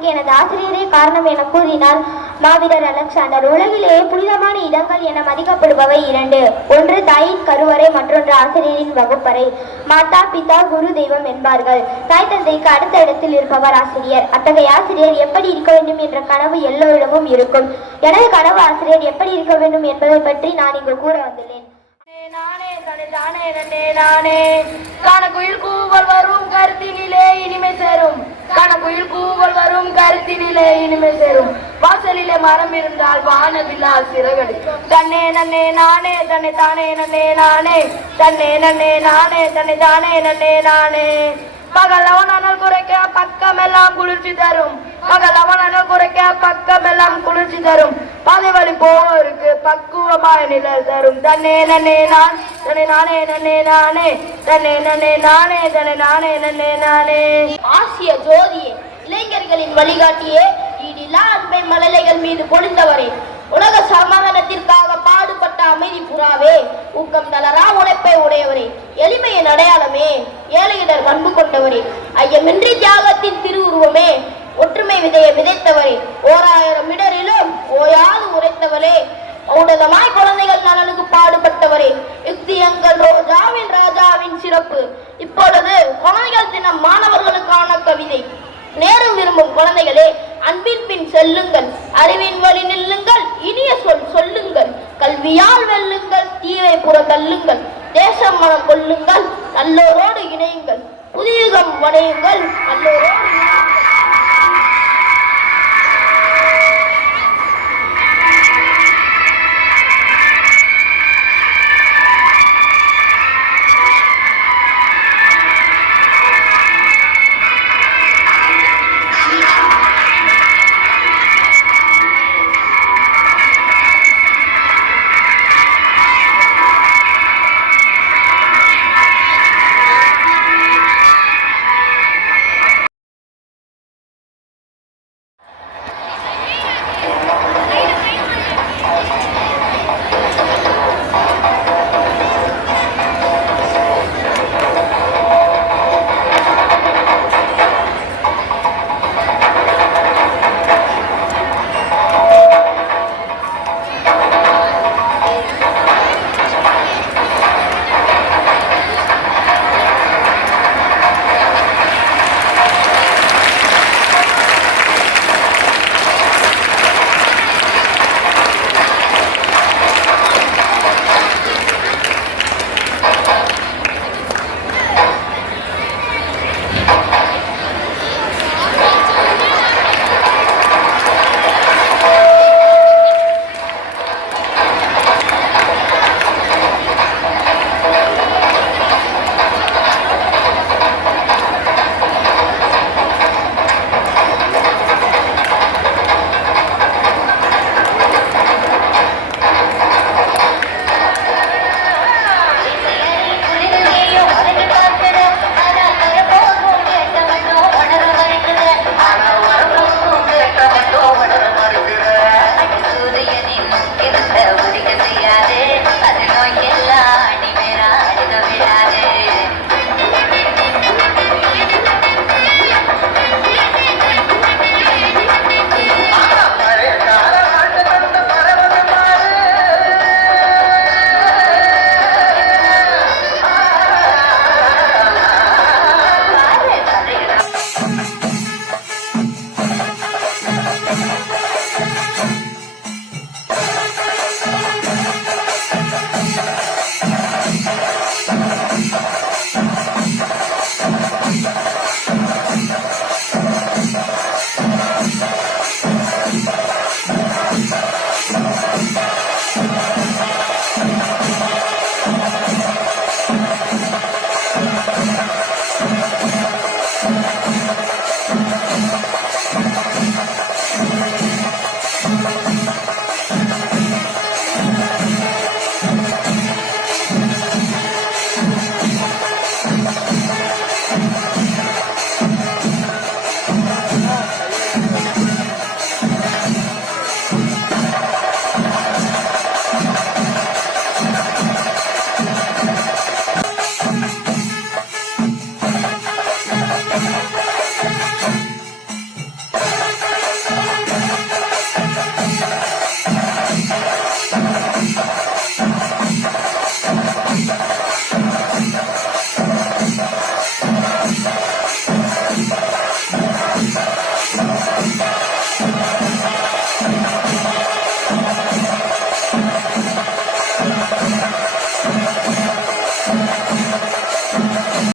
அதற்கு எனது ஆசிரியரே காரணம் என கூறினார். மாவீரர் அலெக்சாண்டர் உலகிலேயே புனிதமான இடங்கள் என மதிக்கப்படுபவை இரண்டு. ஒன்று தாயின் கருவறை மற்றொன்று ஆசிரியரின் வகுப்பறை. மாதா பிதா குரு தெய்வம் என்பார்கள். தாய் தந்தைக்கு அடுத்த இடத்தில் இருப்பவர் ஆசிரியர். அத்தகைய ஆசிரியர் எப்படி இருக்க வேண்டும் என்ற கனவு எல்லோரிடமும் இருக்கும். எனது கனவு ஆசிரியர் எப்படி இருக்க வேண்டும் என்பதை பற்றி நான் இங்கு கூற வந்துள்ளேன். தனி தானே. நன்னே நானே கணக்குயில் கூவல் வரும் கருத்தினிலே இனிமை சேரும். கணக்குயில் கூவல் வரும் கருத்தினிலே இனிமை சேரும். வாசலிலே மரம் இருந்தால் வானவில்லா சிறகடி தன்னே நன்னே நானே தன்னை தானே நன்னே நானே. தன்னே நன்னே நானே தன்னை தானே நன்னே நானே. பகலவன் அனல் குறைக்க பக்கமெல்லாம் குளிர்ச்சி தரும். பகலவன் அனல் குறைக்க பக்கமெல்லாம் குளிர்ச்சி தரும். பாதை வழி போவோருக்கு பக்குவமாய் நிழல் தரும். தன்னே நன்னே நான் தன்னை நானே நன்னே நானே தன்னை நன்னே நானே தன்னை நானே நன்னே நானே. ஆசிய ஜோதியே இளைஞர்களின் வழிகாட்டியே இடிலா அன்பை மழலைகள் மீது பொழிந்தவரே உலக சமாதானத்திற்காக பாடுபட்ட அமைதி புறாவே ஊக்கம் தளரா உழைப்பை உடையவரே எளிமையின் அடையாளமே ஏழையிடர் பண்பு கொண்டவரே ஐயமின்றி தியாகத்தின் திருவுருவமே ஒற்றுமை விதையை விதைத்தவரே ராஜாவின் இப்பொழுது குழந்தைகள் தினம் மாணவர்களுக்கான கவிதை. நேரம் விரும்பும் குழந்தைகளே அன்பின் பின் செல்லுங்கள். அறிவின் வழி நில்லுங்கள். இனிய சொல் சொல்லுங்கள். கல்வியால் வெல்லுங்கள். தீவை புற தள்ளுங்கள் தேசம் மனம் கொள்ளுங்கள். நல்லோரோடு இணையுங்கள். புதியுகம் வணையுங்கள்